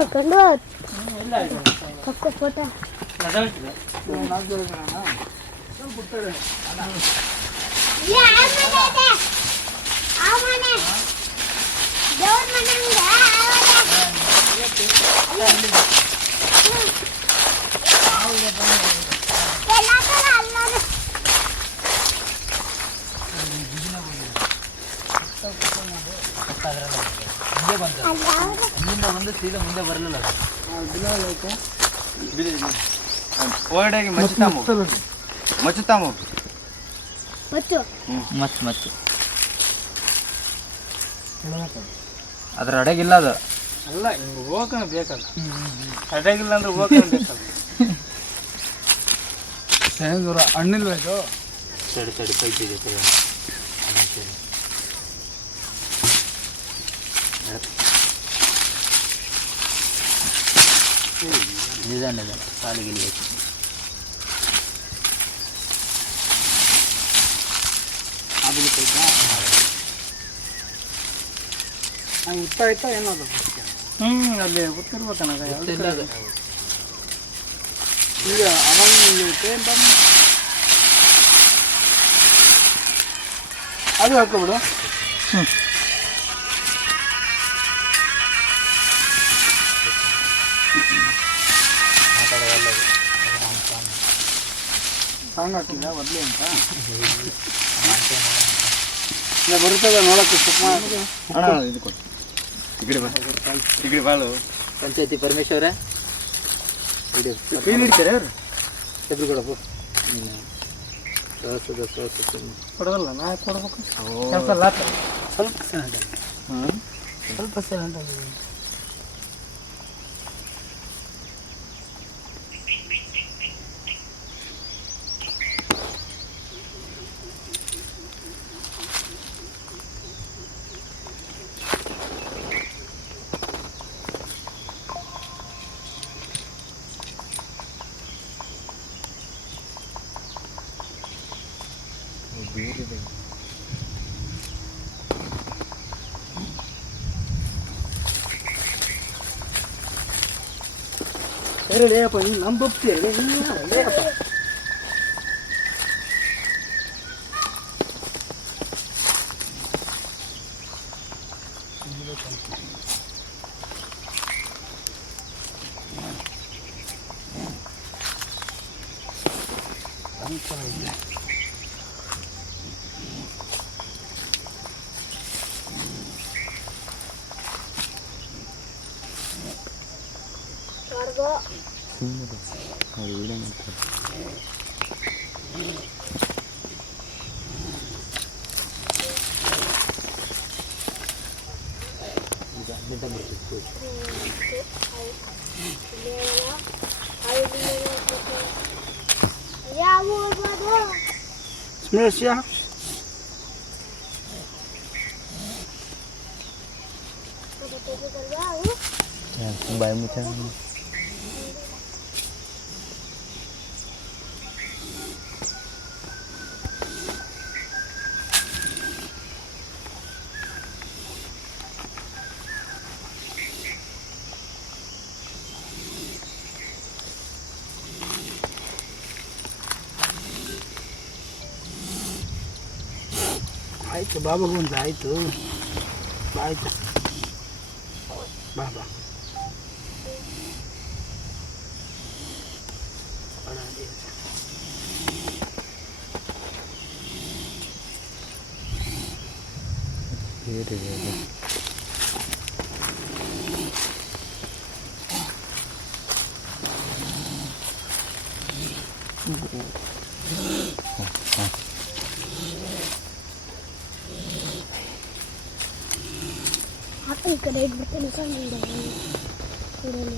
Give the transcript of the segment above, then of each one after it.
ಮಾತಾಡ್ಬಿಡಿ ಅಲ್ಲಿ ಹೋಗ್ತದೆ ರಾಮ ನೋಡ್ಕೊಂಡು ತಕ್ಕೋ ಫೋಟೋ ಮುಂದೆ ಬಂತು. ಅಲ್ಲಿಂದ ಬಂದು ಸೀದಾ ಮುಂದೆ ಬರಲಿಲ್ಲ ಒಳಗಡೆಗೆ ಮಚ್ಚುತ್ತಾಮು ಮಚ್ಚುತ್ತಾಮು ಮತ್ತು ಮತ್ ಮತ್ ಅದ್ರ ಅಡಗಿಲ್ಲ ಅದು. ಅಲ್ಲ ಹಿಂಗೆ ಹೋಗೋಣ ಬೇಕಲ್ಲ. ಅಡಗಿಲ್ಲ ಅಂದ್ರೆ ಹೋಗೋಣ ಬೇಕಲ್ಲ. ಸರಿ ಇದು? ಸರಿ ಸರಿ ಕೈತಿದೆ ತಡಿ ನಿಧಾನ ನಿಧಾನ ಕಾಲಿಗೆ ಇಲ್ಲಿ ಹಾಕಿ. ಹಂಗೆ ಗೊತ್ತಾಯ್ತಾ ಏನದು ಹ್ಞೂ ಅಲ್ಲಿ ಗೊತ್ತಿರ್ಬೇಕಣ್ಣ ಗೊತ್ತಿಲ್ಲ ಅದು. ಈಗ ಅವಾಗ ನಿಂಗೆ ಪೇಂಟ್ ಅದು ಹಾಕೋಬಿಡು ಮಾತಾಡೋದಲ್ಲ ಸಾಂಗ್ ಹಾಕಿಲ್ಲ ಬರಲಿ ಅಂತ? ಇಲ್ಲ ಬರ್ತದ ನೋಡಕ್ಕೆ ಸುಮ್ಮ ಅಣ್ಣ ಇದು ಬಾ. ಬಾಳು ಪಂಚಾಯತಿ ಕೈ ಹಿಡಿತಾರೆ ಯಾರು ಎದುರು ಕೊಡಪ್ಪು ನೀನು ಸೋಸದ ಸೋಸ ಕೊಡೋದಲ್ಲ ನಾ ಕೊಡ್ಬೇಕು? ಸ್ವಲ್ಪ ಸ್ವಲ್ಪ ಸೆಣ್ பெருளே பண்ணி நம்புறேன் ನೀನು ನಮ್ಮ ಬಪ್ತಿ ಹೇಳಪ್ಪ ಯಾವ ಓದ್ಬೋದು ಆಯ್ತು ಬಾಬಾ ಒಂದು ಆಯ್ತು. ಆಯ್ತು ಬಾ ಬಾ. ಈ ಕಡೆ ಇಟ್ಬಿಡ್ತೇನೆ ಸಣ್ಣ ಕೂಡಲಿ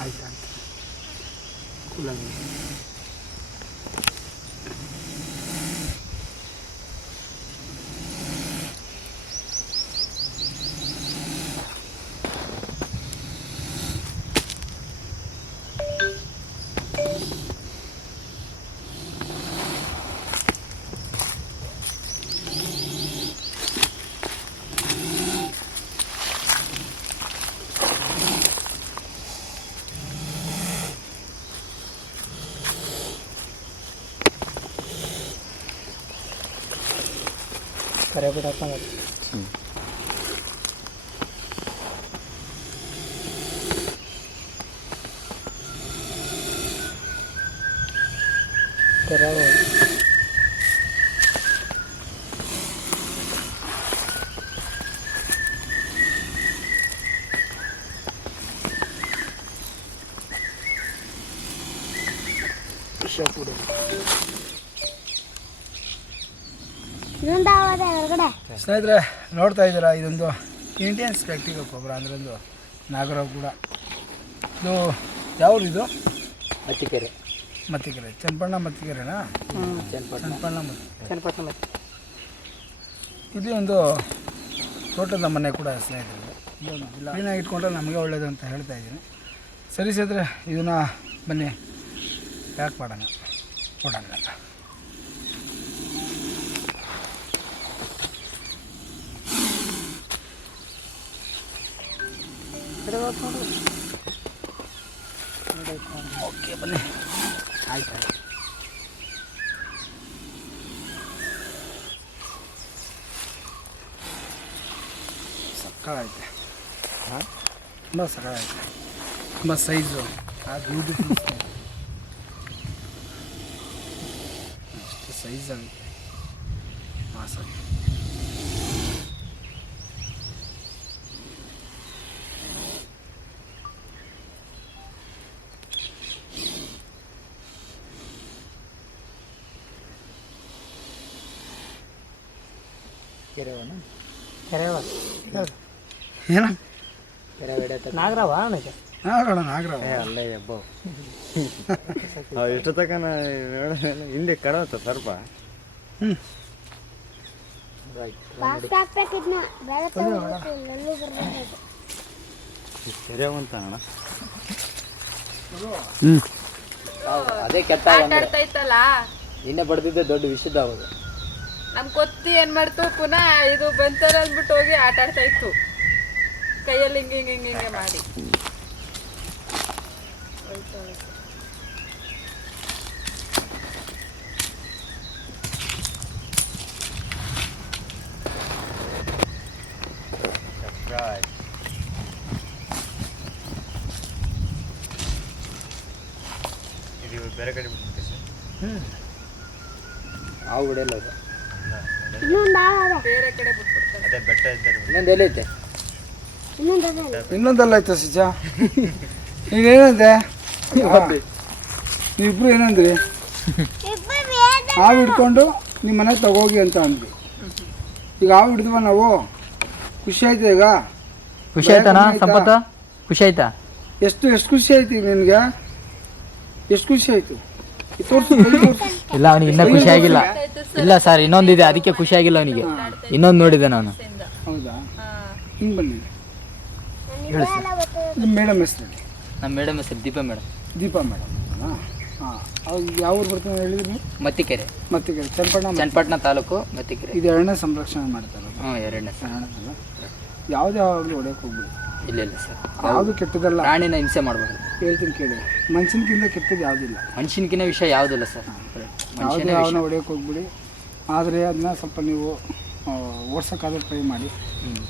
ಆಯ್ತು ಆಯ್ತು ಕೂಲಾಗಿ 앱을 활성화해. 음. 그러면 ಸ್ನೇಹಿತರೆ ನೋಡ್ತಾ ಇದ್ದೀರಾ? ಇದೊಂದು ಇಂಡಿಯನ್ ಸ್ಪೆಕ್ಟಿಕಲ್ ಗೊಬ್ಬರ ಅಂದರೆ ಒಂದು ನಾಗರ ಕೂಡ. ಇದು ಯಾವ್ದು ಇದು? ಮತ್ತಿಕೆರೆ. ಮತ್ತಿಕೆರೆ. ಚನ್ನಪಣ್ಣ ಮತ್ತಿಕೆರೆನಾ? ಚನ್ನಪಣ್ಣ. ಮತ್ತಿಕೆರೆ ಇದು ಒಂದು ತೋಟದ ಮನೆ ಕೂಡ ಸ್ನೇಹಿತರೆ. ಕ್ಲೀನಾಗಿ ಇಟ್ಕೊಂಡ್ರೆ ನಮಗೆ ಒಳ್ಳೇದು ಅಂತ ಹೇಳ್ತಾ ಇದ್ದೀನಿ. ಸರಿ ಸ್ನೇಹಿತರೆ ಇದನ್ನು ಬನ್ನಿ. ಪ್ಯಾಕ್ ಮಾಡೋಣ. ಕೊಡೋಣ. ಓಕೆ ಬನ್ನಿ ಆಯ್ತು ಆಯ್ತು ಸಕ್ಕಳೈತೆ ಹಾಂ ತುಂಬ ಸಕ್ಕಳೈತೆ ತುಂಬ ಸೈಜು ಆ ಬ್ಯೂಟಿಫುಲ್ ಅಷ್ಟು ಸೈಜ್ ಆಗುತ್ತೆ ಮಾಸ ಕೆರೆವನ? ಕರೆವ. ಏನ? ನಾಗರಾವ ನನಗೆ ನಾಗರಾಳ ಅಲ್ಲೇ ಹಬ್ಬ ಎಷ್ಟು ತಕ ಹಿಂದೆ ಕಡವತ್ತ ಸರ್ಪ. ಹ್ಞೂ ಕೆರೆವಂತ ಅಣ್ಣ. ಅದೇ ಕೆಟ್ಟ ಇನ್ನೇ ನಿನ್ನೆ ಬಡ್ದಿದ್ದೆ ದೊಡ್ಡ ವಿಷಯದ ಅವಾಗ. ನಮ್ ಕೊತ್ತಿ ಏನ್ ಮಾಡ್ತು? ಪುನಃ ಇದು ಬಂತರ ಅಂದ್ಬಿಟ್ಟು ಹೋಗಿ ಆಟ ಆಡ್ತಾ ಇತ್ತು. ಕೈಯಲ್ಲಿ ಹಿಂಗೆ ಹಿಂಗೆ ಹಿಂಗೆ ಹಿಂಗೆ ಮಾಡಿ. ಇದು ಬೇರೆ ಕಡೆ ಬಿಡ್ತೀವಿ ಸರ್. ಅದು ಇನ್ನೊಂದು ಆವಾದ ಬೇರೆ ಕಡೆ ಬಿಟ್ಬಿಡ್ತಾರೆ ಅದೇ ಬೆಟ್ಟ ಇದ್ದಲ್ಲಿ ಇನ್ನೊಂದು ಎಲ್ಲೈತೆ? ಇನ್ನೊಂದಲ್ಲ. ಐತೆ ಸಿಜ ನೀನೇನಂದೆ? ನೀವಿಬ್ರು ಏನಂದ್ರಿ? ಹಾವು ಹಿಡ್ಕೊಂಡು ನಿಮ್ಮ ಮನೆಗೆ ತಗೋಗಿ ಅಂತ ಅಂದ್ವಿ. ಈಗ ಹಾವು ಹಿಡಿದ್ವ ನಾವು? ಖುಷಿ ಆಯ್ತು ಈಗ? ಖುಷಿ ಆಯ್ತಾನ? ಸಂಪತ್ತ? ಖುಷಿ ಆಯ್ತಾ? ಎಷ್ಟು ಎಷ್ಟು ಖುಷಿ ಆಯ್ತು ನಿನಗೆ? ಎಷ್ಟು ಖುಷಿ ಆಯ್ತು? ಈ ತೋರ್ಸು ಇಲ್ಲ ಅವನಿಗೆ ಇನ್ನೂ ಖುಷಿ ಆಗಿಲ್ಲ. ಇಲ್ಲ ಸರ್ ಇನ್ನೊಂದಿದೆ. ಅದಕ್ಕೆ ಖುಷಿ ಆಗಿಲ್ಲ ಅವನಿಗೆ. ಇನ್ನೊಂದು ನೋಡಿದೆ ನಾನು. ಹಿಂಗೆ ಬನ್ನಿ. ಹೇಳಿ ಸರ್. ನಿಮ್ಮ ಮೇಡಮ್ ಹೆಸರು ಹೇಳಿ. ನಮ್ಮ ಮೇಡಮ್ ಹೆಸರು ದೀಪಾ ಮೇಡಮ್. ದೀಪಾ ಮೇಡಮ್ ಹಾಂ. ಅವ್ರು ಯಾವ ಊರು ಬರ್ತೀನಿ ಹೇಳಿದ್ರಿ? ಮತ್ತಿಕೆರೆ. ಮತ್ತಿಕೆರೆ. ಚನ್ನಪಣ್ಣ ಚನ್ನಪಟ್ಟಣ ತಾಲೂಕು ಮತ್ತಿಕೆರೆ. ಇದು ಎರಡನೇ ಸಂರಕ್ಷಣೆ ಮಾಡ್ತಾರೆ ಹ್ಞೂ ಎರಡನೇ ಸ್ಥಾನ ಎರಡನೇದಲ್ಲ ಯಾವುದೇ ಯಾವಾಗಲೂ ಹೊಡೆಯಕ್ಕೆ ಹೋಗ್ಬಿಡಿ. ಇಲ್ಲ ಇಲ್ಲ ಸರ್. ಯಾವುದು ಕೆಟ್ಟದಲ್ಲ ಪ್ರಾಣಿನ ಹಿಂಸೆ ಮಾಡಬಾರ್ದು ಹೇಳ್ತೀನಿ ಕೇಳಿ. ಮನುಷ್ಯನಕ್ಕಿಂತ ಕೆಟ್ಟದ್ದು ಯಾವುದಿಲ್ಲ. ಮನುಷ್ಯನ್ಕಿನ ವಿಷಯ ಯಾವುದಿಲ್ಲ ಸರ್. ಯಾವುದೇ ಯಾವನ್ನ ಹೊಡೆಯಕ್ಕೆ ಹೋಗ್ಬಿಡಿ. ಆದರೆ ಅದನ್ನ ಸ್ವಲ್ಪ ನೀವು ಓಡ್ಸೋಕ್ಕಾದ್ರೂ ಟ್ರೈ ಮಾಡಿ.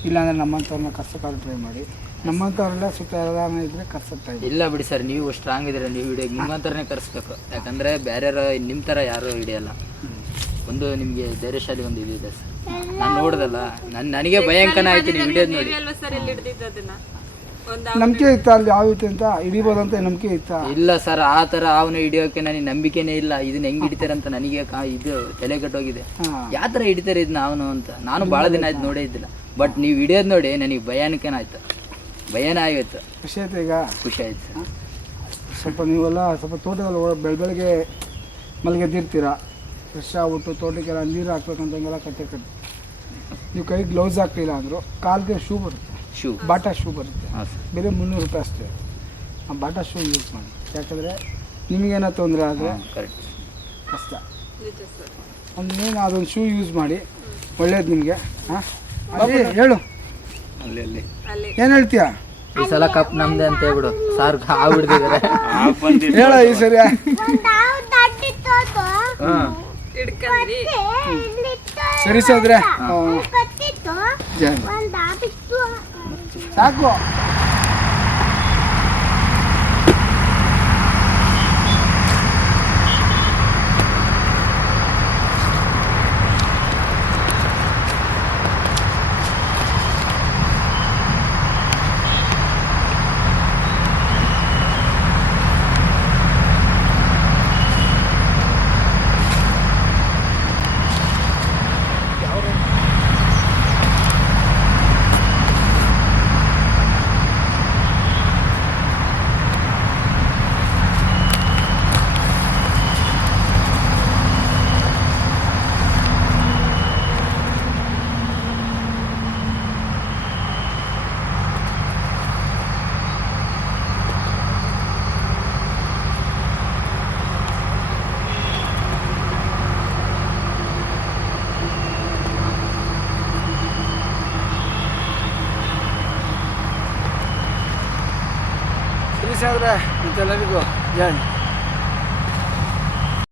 ಇಲ್ಲಾಂದರೆ ನಮ್ಮಂಥವ್ರನ್ನ ಕರ್ಸೋಕ್ಕಾದ್ರೂ ಟ್ರೈ ಮಾಡಿ. ನಮ್ಮಂಥವ್ರೆಲ್ಲ ಸುತ್ತ ಯಾರಾನ ಇದ್ದರೆ ಮಾಡಿ. ಇಲ್ಲ ಬಿಡಿ ಸರ್ ನೀವು ಸ್ಟ್ರಾಂಗ್ ಇದ್ದೀರ ನೀವು ಹಿಡಿಯೋಕೆ ನಿಮ್ಮಂಥರನೇ ಕರೆಸ್ಬೇಕು. ಯಾಕಂದರೆ ಬೇರೆ ನಿಮ್ಮ ಥರ ಯಾರೂ ಹಿಡಿಯಲ್ಲ. ಒಂದು ನಿಮಗೆ ಧೈರ್ಯಶಾಲಿ ಒಂದು ಇದಿದೆ ಸರ್. ನಾನು ನೋಡ್ದಲ್ಲ. ನನ್ನ ನನಗೆ ಭಯಂಕರ ಆಯ್ತು ನೀವು ಹಿಡಿಯೋದು ನೋಡಿ. ನಂಬಿಕೆ ಇತ್ತ ಅಲ್ಲಿ? ಯಾವ ಐತೆ ಅಂತ ಹಿಡಿಬೋದಂತ ನಂಬಿಕೆ ಇತ್ತ? ಇಲ್ಲ ಸರ್ ಆ ಥರ ಅವನು ಹಿಡಿಯೋಕೆ ನನಗೆ ನಂಬಿಕೆನೇ ಇಲ್ಲ. ಇದನ್ನ ಹೆಂಗ್ ಹಿಡಿತಾರೆ ಅಂತ ನನಗೆ ಕಾ ಇದು ತಲೆ ಕಟ್ಟೋಗಿದೆ. ಯಾವ ಥರ ಹಿಡಿತಾರೆ ಇದನ್ನ ಅವನು ಅಂತ? ನಾನು ಭಾಳ ದಿನ ಆಯ್ತು ನೋಡೇ ಇದ್ದಿಲ್ಲ. ಬಟ್ ನೀವು ಹಿಡಿಯೋದು ನೋಡಿ ನನಗೆ ಭಯಾನಕೇನಾಯ್ತು ಭಯನ ಆಯ್ತು ಖುಷಿ ಆಯ್ತು ಈಗ? ಖುಷಿ ಆಯ್ತು ಸರ್. ಸ್ವಲ್ಪ ನೀವೆಲ್ಲ ಸ್ವಲ್ಪ ತೋಟದಲ್ಲಿ ಬೆಳ ಬೆಳಗ್ಗೆ ಮಲಗೆದ್ದಿರ್ತೀರ ಫ್ರೆಶ್ ಆಗ್ಬಿಟ್ಟು ತೋಟಕ್ಕೆಲ್ಲ ನೀರು ಹಾಕ್ಬೇಕಂತಂಗೆಲ್ಲ ಕತೆ ಕಟ್ಟಿ ನೀವು ಕೈ ಗ್ಲೌಸ್ ಹಾಕ್ಲಿಲ್ಲ ಅಂದರು ಕಾಲಿಗೆ ಶೂ ಬರುತ್ತೆ. ಶೂ ಬಾಟಾ ಶೂ ಬರುತ್ತೆ. ಹಾಂ ಸರ್ ಮುನ್ನೂರು ರೂಪಾಯಿ ಅಷ್ಟೇ. ಆ ಬಾಟಾ ಶೂ ಯೂಸ್ ಮಾಡಿ. ಯಾಕಂದರೆ ನಿಮಗೇನೋ ತೊಂದರೆ ಆದರೆ ಕರೆಕ್ಟ್ ಕಷ್ಟ. ನಿಜ ಸರ್ ಒಂದು ಏನು ಅದೊಂದು ಶೂ ಯೂಸ್ ಮಾಡಿ. ಒಳ್ಳೇದು ನಿಮಗೆ. ಹಾಂ? ಅದೇ ಹೇಳು. ಅಲ್ಲಿ ಅಲ್ಲಿ. ಏನು ಹೇಳ್ತೀಯ? ಈ ಸಲ ಕಪ್ ನಮ್ದೆ ಅಂತ ಹೇಳ್ಬಿಡು. ಸಾರ್ ಹಾವು ಹಿಡ್ದಿದ್ದಾರೆ ಹೇಳ ಈ ಸರಿ. ಸರಿ ಸಾದ್ರೆ. ಜಯ ಒಂದು ಬಿತ್ತು ಸಾಕು ಸರಿ ಸಾದ್ರೆ ಮತ್ತೆಲ್ಲರಿಗೂ ಜಯ